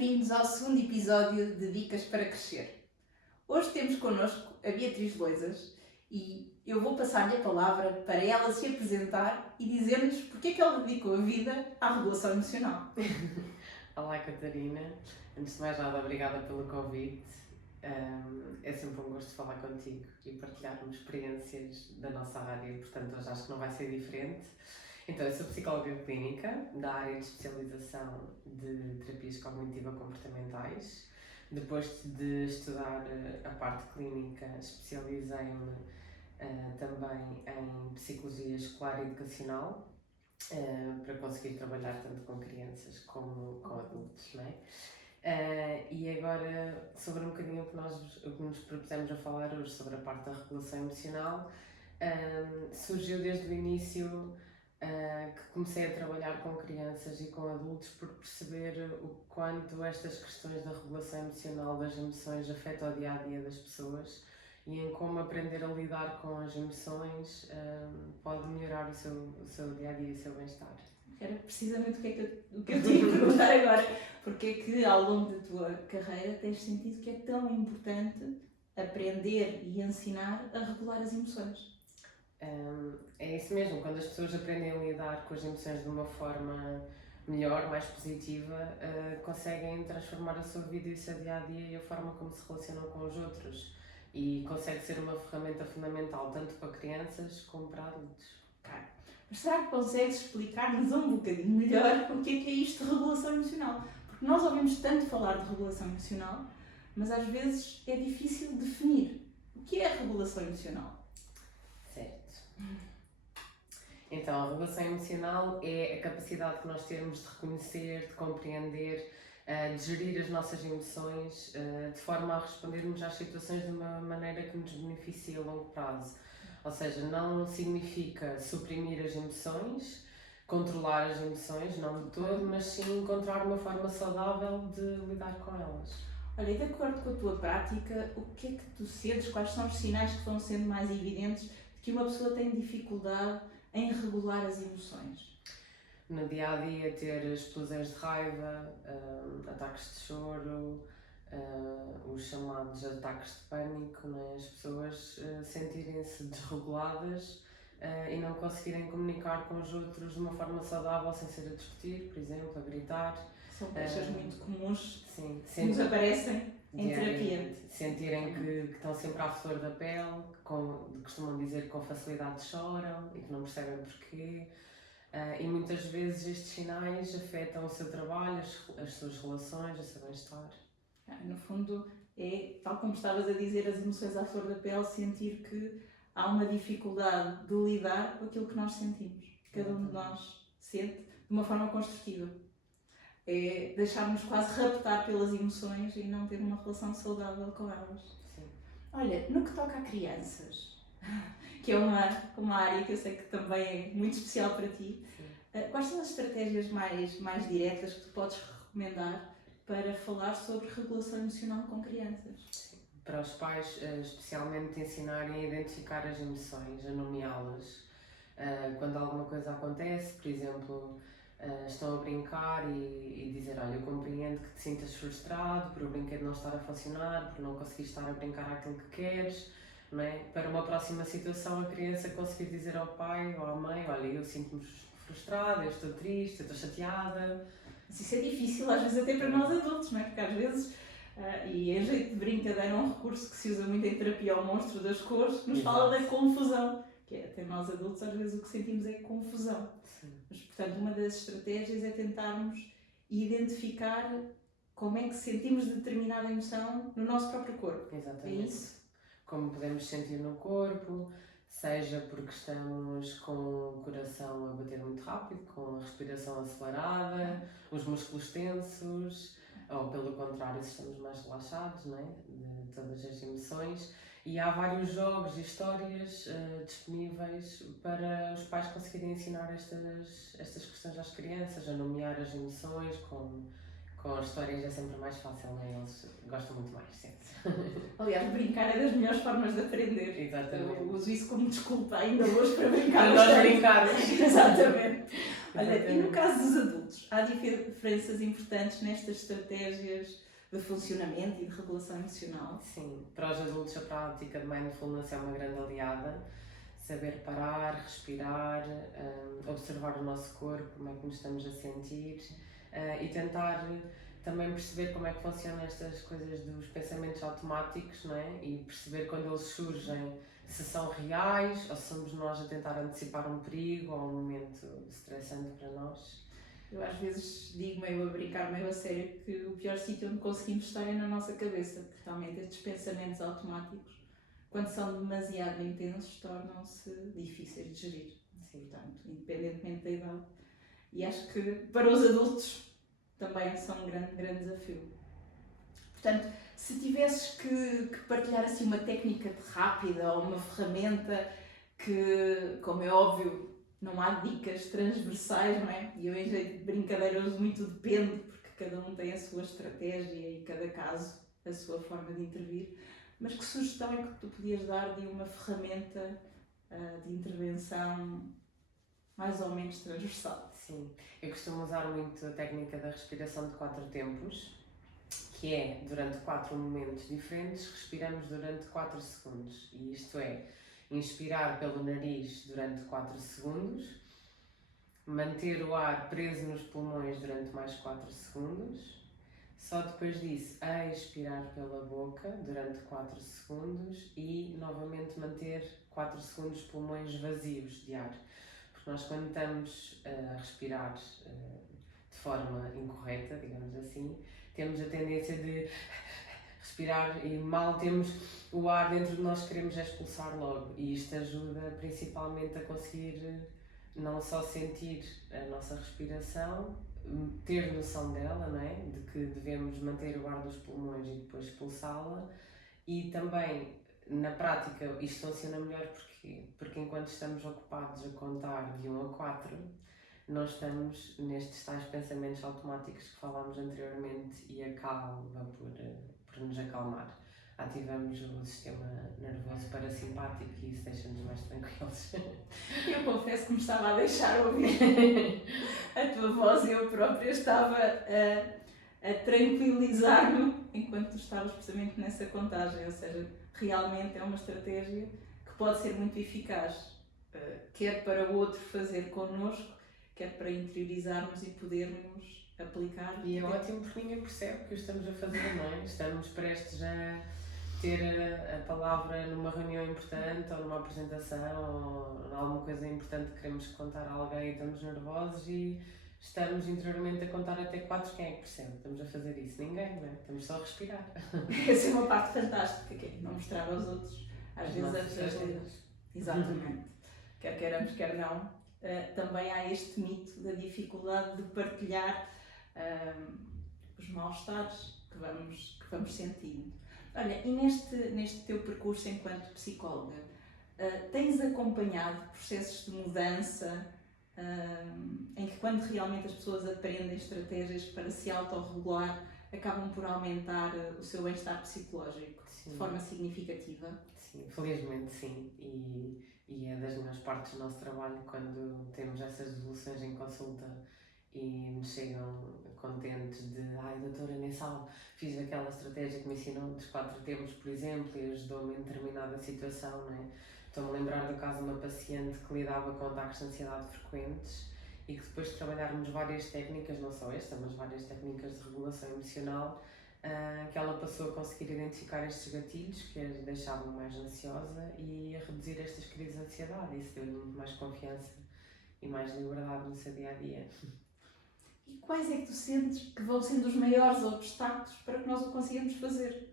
Bem-vindos ao segundo episódio de Dicas para Crescer. Hoje temos connosco a Beatriz Loisas e eu vou passar-lhe a palavra para ela se apresentar e dizer-nos porque é que ela dedicou a vida à regulação emocional. Olá Catarina, antes de mais nada obrigada pelo convite. É sempre um gosto falar contigo e partilharmos experiências da nossa área, portanto hoje acho que não vai ser diferente. Então, eu sou psicóloga clínica da área de especialização de terapias cognitivo-comportamentais. Depois de estudar a parte clínica, especializei-me também em psicologia escolar e educacional, para conseguir trabalhar tanto com crianças como com adultos, não é? E agora, sobre um bocadinho o que nos propusemos a falar hoje sobre a parte da regulação emocional, surgiu desde o início que comecei a trabalhar com crianças e com adultos por perceber o quanto estas questões da regulação emocional, das emoções, afetam o dia-a-dia das pessoas e em como aprender a lidar com as emoções pode melhorar o seu dia-a-dia e o seu bem-estar. Era precisamente o que eu tinha que perguntar agora. Porque é que ao longo da tua carreira tens sentido que é tão importante aprender e ensinar a regular as emoções? É isso mesmo, quando as pessoas aprendem a lidar com as emoções de uma forma melhor, mais positiva, conseguem transformar a sua vida e o seu dia-a-dia e a forma como se relacionam com os outros. E consegue ser uma ferramenta fundamental tanto para crianças como para adultos. Cara, mas será que consegues explicar-nos um bocadinho melhor o que é isto de regulação emocional? Porque nós ouvimos tanto falar de regulação emocional, mas às vezes é difícil definir. O que é a regulação emocional? Certo. Então, a regulação emocional é a capacidade que nós temos de reconhecer, de compreender, de gerir as nossas emoções, de forma a respondermos às situações de uma maneira que nos beneficie a longo prazo. Ou seja, não significa suprimir as emoções, controlar as emoções, não de todo, mas sim encontrar uma forma saudável de lidar com elas. Olha, e de acordo com a tua prática, o que é que tu sentes? Quais são os sinais que vão sendo mais evidentes de que uma pessoa tem dificuldade em regular as emoções? No dia-a-dia ter explosões de raiva, ataques de choro, os chamados ataques de pânico, né? As pessoas sentirem-se desreguladas e não conseguirem comunicar com os outros de uma forma saudável sem ser a discutir, por exemplo, a gritar. São queixas muito comuns sim, que nos aparecem em terapia. Sentirem que estão sempre à flor da pele, costumam dizer que com facilidade choram e que não percebem porquê. E muitas vezes estes sinais afetam o seu trabalho, as suas relações, o seu bem-estar. No fundo, é, tal como estavas a dizer, as emoções à flor da pele, sentir que há uma dificuldade de lidar com aquilo que nós sentimos. Cada um de nós sente de uma forma construtiva. É deixar-nos quase raptar pelas emoções e não ter uma relação saudável com elas. Sim. Olha, no que toca a crianças, que é uma área que eu sei que também é muito especial para ti, quais são as estratégias mais diretas que tu podes recomendar para falar sobre regulação emocional com crianças? Sim. Para os pais, especialmente ensinarem a identificar as emoções, a nomeá-las. Quando alguma coisa acontece, por exemplo, estão a brincar e dizer, olha, eu compreendo que te sintas frustrado por o brinquedo não estar a funcionar, por não conseguir estar a brincar aquilo que queres, não é? Para uma próxima situação a criança conseguir dizer ao pai ou à mãe, olha, eu sinto-me frustrada, eu estou triste, eu estou chateada. Mas isso é difícil às vezes até para nós adultos, não é? Porque às vezes, e em jeito de brincadeira, é um recurso que se usa muito em terapia ao monstro das cores, que nos fala da confusão. Que é, até nós adultos às vezes o que sentimos é confusão. Sim. Mas, portanto, uma das estratégias é tentarmos identificar como é que sentimos determinada emoção no nosso próprio corpo. Exatamente. É isso? Como podemos sentir no corpo, seja porque estamos com o coração a bater muito rápido, com a respiração acelerada, os músculos tensos, ou pelo contrário, se estamos mais relaxados, não é? De todas as emoções. E há vários jogos e histórias disponíveis para os pais conseguirem ensinar estas questões às crianças, a nomear as emoções com com as histórias é sempre mais fácil, não é? Eles gostam muito mais, sempre. Aliás, brincar é das melhores formas de aprender. Exatamente. Eu uso isso como desculpa ainda hoje para brincar. Para nós brincarmos. Exatamente. Olha, e no caso dos adultos, há diferenças importantes nestas estratégias de funcionamento e de regulação emocional? Sim, para os adultos a prática de mindfulness é uma grande aliada. Saber parar, respirar, observar o nosso corpo, como é que nos estamos a sentir e tentar também perceber como é que funcionam estas coisas dos pensamentos automáticos, não é? E perceber quando eles surgem se são reais ou se somos nós a tentar antecipar um perigo ou um momento estressante para nós. Eu às vezes digo meio a brincar, meio a sério, que o pior sítio onde conseguimos estar é na nossa cabeça, porque realmente estes pensamentos automáticos, quando são demasiado intensos, tornam-se difíceis de gerir. Sim. Portanto, independentemente da idade. E acho que para os adultos também são um grande desafio. Portanto, se tivesses que partilhar assim uma técnica rápida ou uma ferramenta que, como é óbvio, não há dicas transversais, não é? E eu em jeito de brincadeira uso muito depende, porque cada um tem a sua estratégia e cada caso a sua forma de intervir. Mas que sugestão é que tu podias dar de uma ferramenta de intervenção mais ou menos transversal? Sim, eu costumo usar muito a técnica da respiração de 4 tempos, que é, durante 4 momentos diferentes, respiramos durante 4 segundos. E isto é, inspirar pelo nariz durante 4 segundos, manter o ar preso nos pulmões durante mais 4 segundos, só depois disso expirar pela boca durante 4 segundos e novamente manter 4 segundos pulmões vazios de ar. Porque nós quando estamos a respirar de forma incorreta, digamos assim, temos a tendência de respirar e mal temos o ar dentro de nós, queremos expulsar logo. E isto ajuda principalmente a conseguir não só sentir a nossa respiração, ter noção dela, não é? De que devemos manter o ar dos pulmões e depois expulsá-la, e também na prática isto funciona melhor porque enquanto estamos ocupados a contar de 1 a 4, não estamos nestes tais pensamentos automáticos que falámos anteriormente e acaba por nos acalmar. Ativamos o sistema nervoso parasimpático e isso deixa-nos mais tranquilos. Eu confesso que me estava a deixar ouvir a tua voz e eu própria estava a tranquilizar-me enquanto tu estavas precisamente nessa contagem, ou seja, realmente é uma estratégia que pode ser muito eficaz, quer para o outro fazer connosco, quer para interiorizarmos e podermos aplicar. E é ótimo porque ninguém percebe que o estamos a fazer, não é? Estamos prestes a ter a palavra numa reunião importante ou numa apresentação ou alguma coisa importante que queremos contar a alguém e estamos nervosos e estamos interiormente a contar até 4, quem é que percebe? Estamos a fazer isso? Ninguém, não é? Estamos só a respirar. Essa é uma parte fantástica, que é não mostrar aos outros, às vezes as fragilidades. Exatamente. Quer queiramos, quer não. Também há este mito da dificuldade de partilhar os mal-estares que vamos sentindo. Olha, e neste teu percurso enquanto psicóloga, tens acompanhado processos de mudança em que quando realmente as pessoas aprendem estratégias para se autorregular, acabam por aumentar o seu bem-estar psicológico de forma significativa? Sim, felizmente sim. E é das melhores partes do nosso trabalho quando temos essas devoluções em consulta e nos chegam contentes de doutora, nem sabe, fiz aquela estratégia que me ensinou dos 4 tempos, por exemplo, e ajudou-me em determinada situação, não é? Estou-me a lembrar do caso de uma paciente que lidava com ataques de ansiedade frequentes e que depois de trabalharmos várias técnicas, não só esta, mas várias técnicas de regulação emocional, que ela passou a conseguir identificar estes gatilhos que a deixavam mais ansiosa e a reduzir estas crises de ansiedade. Isso deu-lhe muito mais confiança e mais liberdade no seu dia-a-dia. E quais é que tu sentes que vão sendo os maiores obstáculos para que nós o consigamos fazer?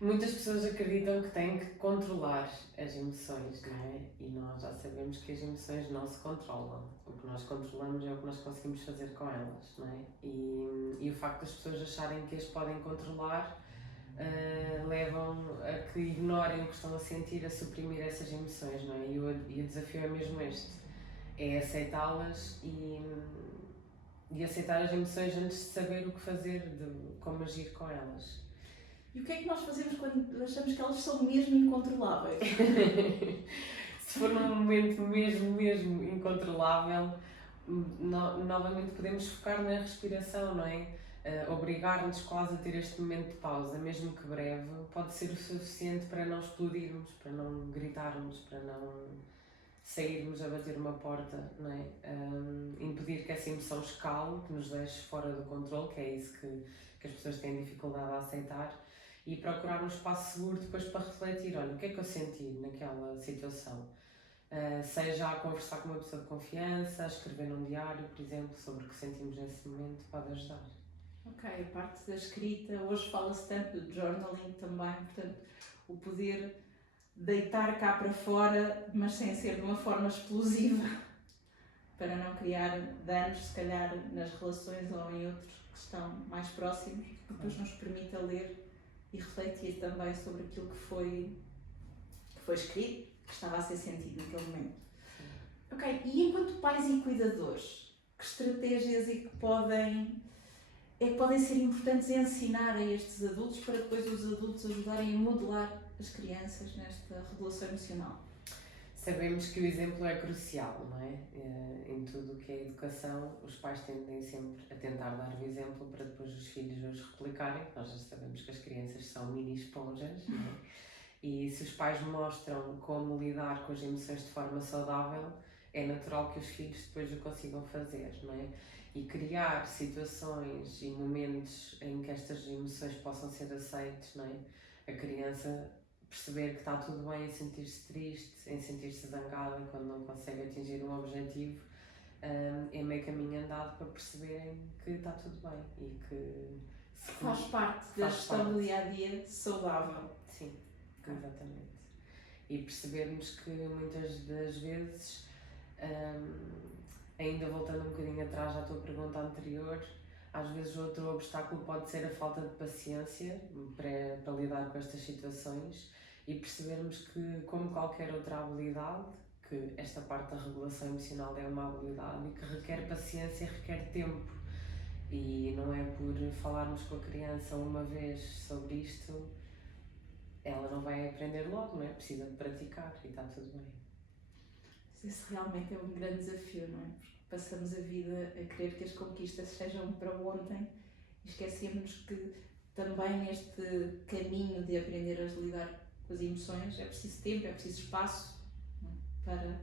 Muitas pessoas acreditam que têm que controlar as emoções, não é? E nós já sabemos que as emoções não se controlam. O que nós controlamos é o que nós conseguimos fazer com elas, não é? E o facto das pessoas acharem que as podem controlar levam a que ignorem o que estão a sentir, a suprimir essas emoções, não é? E o desafio é mesmo este, é aceitá-las e aceitar as emoções antes de saber o que fazer, de como agir com elas. E o que é que nós fazemos quando achamos que elas são mesmo incontroláveis? Se for num momento mesmo incontrolável, novamente podemos focar na respiração, não é? Obrigar-nos quase a ter este momento de pausa, mesmo que breve, pode ser o suficiente para não explodirmos, para não gritarmos, para não sairmos a bater uma porta, não é? Impedir que essa emoção escale, que nos deixe fora do controle, que é isso que as pessoas têm dificuldade a aceitar, e procurar um espaço seguro depois para refletir, olha, o que é que eu senti naquela situação? Seja a conversar com uma pessoa de confiança, a escrever num diário, por exemplo, sobre o que sentimos nesse momento, pode ajudar. Ok, a parte da escrita, hoje fala-se tanto do journaling também, portanto, o poder deitar cá para fora, mas sem ser de uma forma explosiva, para não criar danos, se calhar, nas relações ou em outros que estão mais próximos, que depois nos permita ler e refletir também sobre aquilo que foi escrito, que estava a ser sentido naquele momento. Ok, e enquanto pais e cuidadores, que estratégias é que podem ser importantes ensinar a estes adultos para depois os adultos ajudarem a modelar as crianças nesta regulação emocional? Sabemos que o exemplo é crucial, não é? Em tudo o que é educação, os pais tendem sempre a tentar dar o exemplo para depois os filhos os replicarem. Nós já sabemos que as crianças são mini esponjas, não é? E se os pais mostram como lidar com as emoções de forma saudável, é natural que os filhos depois o consigam fazer, não é? E criar situações e momentos em que estas emoções possam ser aceites, não é? A criança perceber que está tudo bem em sentir-se triste, em sentir-se zangada quando não consegue atingir um objetivo, é meio caminho andado para perceberem que está tudo bem e que faz parte da gestão do dia-a-dia saudável. Sim, exatamente. E percebermos que muitas das vezes, ainda voltando um bocadinho atrás à tua pergunta anterior, às vezes outro obstáculo pode ser a falta de paciência para lidar com estas situações e percebermos que, como qualquer outra habilidade, que esta parte da regulação emocional é uma habilidade e que requer paciência, requer tempo. E não é por falarmos com a criança uma vez sobre isto, ela não vai aprender logo, não é? Precisa de praticar e está tudo bem. Esse realmente é um grande desafio, não é? Porque passamos a vida a querer que as conquistas sejam para ontem e esquecemos que também neste caminho de aprender a lidar com as emoções é preciso tempo, é preciso espaço, não é?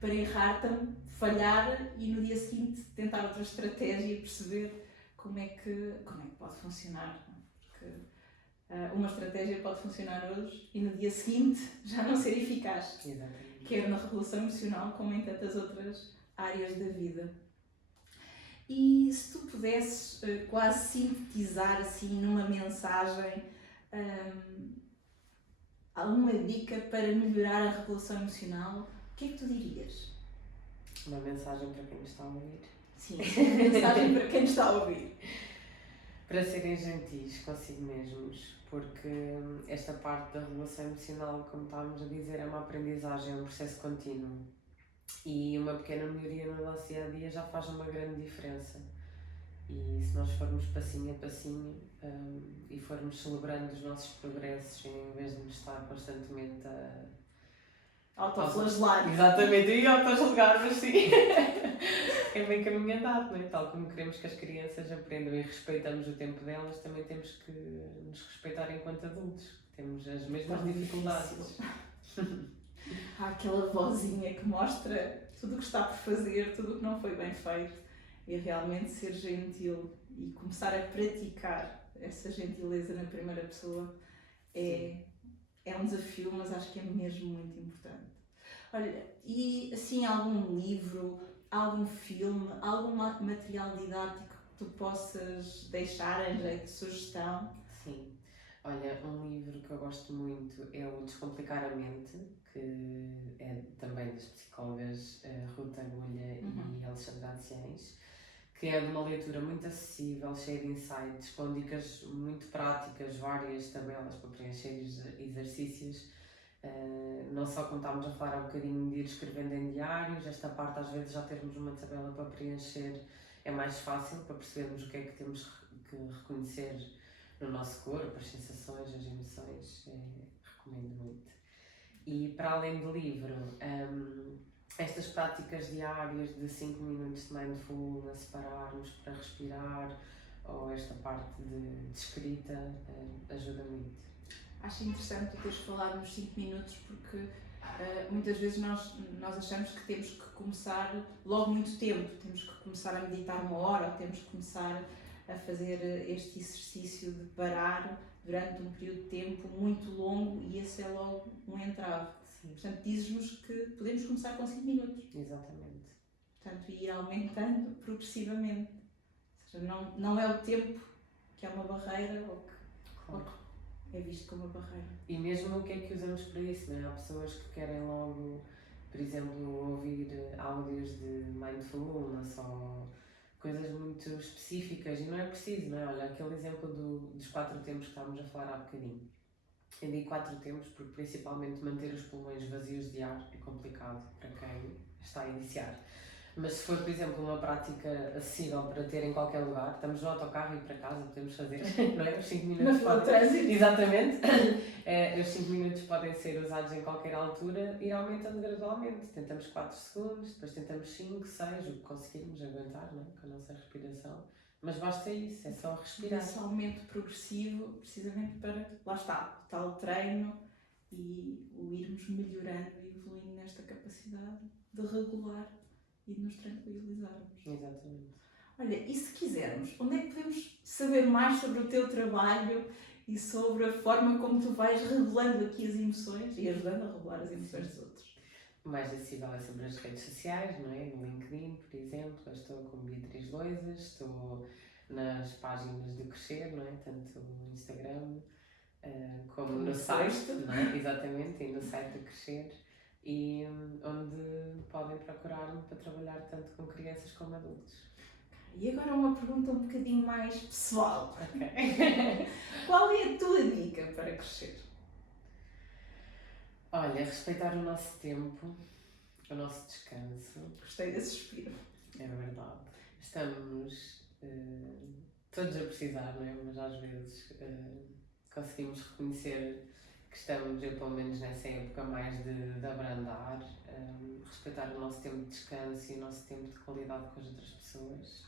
para errar, falhar e no dia seguinte tentar outra estratégia e perceber como é que pode funcionar. Não é? Porque uma estratégia pode funcionar hoje e no dia seguinte já não ser eficaz. Exatamente. Quer na regulação emocional como em tantas outras áreas da vida. E se tu pudesses quase sintetizar assim numa mensagem alguma dica para melhorar a regulação emocional, o que é que tu dirias? Uma mensagem para quem nos está a ouvir? Sim, uma mensagem para quem nos está a ouvir. Para serem gentis consigo mesmos, porque esta parte da regulação emocional, como estávamos a dizer, é uma aprendizagem, é um processo contínuo. E uma pequena melhoria no nosso dia a dia já faz uma grande diferença. E se nós formos passinho a passinho e formos celebrando os nossos progressos em vez de nos estar constantemente a autoflagelar. Exatamente, e autoflagelar, mas sim. É bem caminho andado, não é? Tal como queremos que as crianças aprendam e respeitamos o tempo delas, também temos que nos respeitar enquanto adultos. Temos as mesmas dificuldades. Há aquela vozinha que mostra tudo o que está por fazer, tudo o que não foi bem feito e realmente ser gentil e começar a praticar essa gentileza na primeira pessoa é um desafio, mas acho que é mesmo muito importante. Olha, e assim algum livro, algum filme, algum material didático que tu possas deixar em jeito de sugestão? Sim. Olha, um livro que eu gosto muito é o Descomplicar a Mente, que é também das psicólogas Ruth Agulha e Alexandra Anciães, que é de uma leitura muito acessível, cheia de insights, com dicas muito práticas, várias tabelas para preencher exercícios. Não só como estávamos a falar há um bocadinho de ir escrevendo em diários, esta parte às vezes já termos uma tabela para preencher é mais fácil para percebermos o que é que temos que reconhecer no nosso corpo, as sensações, as emoções. Recomendo muito. E para além do livro, estas práticas diárias de 5 minutos de mindfulness, pararmos para respirar, ou esta parte de escrita, ajuda muito. Acho interessante tu teres falado nos 5 minutos porque muitas vezes nós achamos que temos que começar logo muito tempo, temos que começar a meditar 1 hora, ou temos que começar a fazer este exercício de parar durante um período de tempo muito longo e esse é logo um entrave. Sim. Portanto, dizes-nos que podemos começar com 5 minutos. Exatamente. Portanto, ir aumentando progressivamente. Ou seja, não é o tempo que é uma barreira ou que é visto como uma barreira. E mesmo o que é que usamos para isso, não é? Há pessoas que querem logo, por exemplo, ouvir áudios de mindfulness ou coisas muito específicas e não é preciso, não é? Olha, aquele exemplo dos 4 tempos que estávamos a falar há bocadinho. Eu digo 4 tempos porque principalmente manter os pulmões vazios de ar é complicado para quem está a iniciar. Mas se for, por exemplo, uma prática acessível para ter em qualquer lugar, estamos no autocarro e para casa, podemos fazer, não é? Os 5 minutos podem... Exatamente. Os 5 minutos podem ser usados em qualquer altura e ir aumentando gradualmente. Tentamos 4 segundos, depois tentamos 5, 6, o que conseguirmos aguentar, não é? Com a nossa respiração. Mas basta isso, é só respirar. Esse aumento progressivo, precisamente para, lá está, o tal treino e o irmos melhorando e evoluindo nesta capacidade de regular e de nos tranquilizarmos. Exatamente. Olha, e se quisermos, onde é que podemos saber mais sobre o teu trabalho e sobre a forma como tu vais regulando aqui as emoções e ajudando a regular as emoções dos outros? O mais acessível é sobre as redes sociais, não é? No LinkedIn, por exemplo, eu estou com Beatriz Loisas, estou nas páginas do Crescer, não é? Tanto no Instagram como no site, não é? Exatamente, e no site do Crescer. E onde podem procurar-me para trabalhar tanto com crianças como adultos. E agora uma pergunta um bocadinho mais pessoal. Ok. Qual é a tua dica para crescer? Olha, respeitar o nosso tempo, o nosso descanso. Gostei desse suspiro. É verdade. Estamos todos a precisar, não é? Mas às vezes conseguimos reconhecer que estamos, eu pelo menos nessa época, mais de abrandar, respeitar o nosso tempo de descanso e o nosso tempo de qualidade com as outras pessoas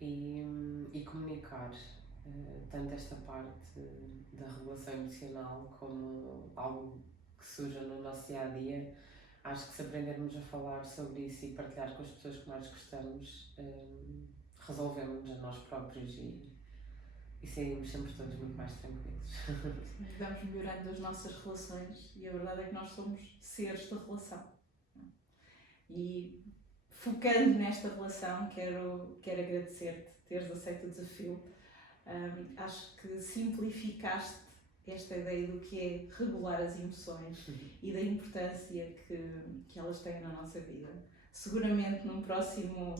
e comunicar tanto esta parte da regulação emocional como algo que surja no nosso dia a dia. Acho que se aprendermos a falar sobre isso e partilhar com as pessoas que mais gostamos, resolvemos a nós próprios e saímos sempre todos muito mais tranquilos. Vamos melhorando as nossas relações e a verdade é que nós somos seres de relação. E focando nesta relação, quero agradecer-te teres aceito o desafio. Acho que simplificaste esta ideia do que é regular as emoções e da importância que elas têm na nossa vida. Seguramente num próximo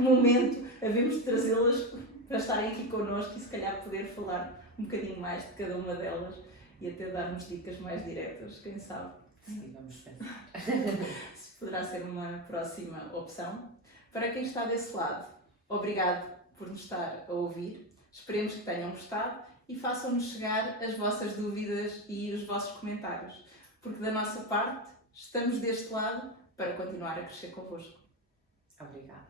momento havemos de trazê-las para estarem aqui connosco e se calhar poder falar um bocadinho mais de cada uma delas e até darmos dicas mais diretas, quem sabe? Sim, vamos pensar. Se poderá ser uma próxima opção. Para quem está desse lado, obrigado por nos estar a ouvir. Esperemos que tenham gostado e façam-nos chegar as vossas dúvidas e os vossos comentários, porque da nossa parte estamos deste lado para continuar a crescer convosco. Obrigada.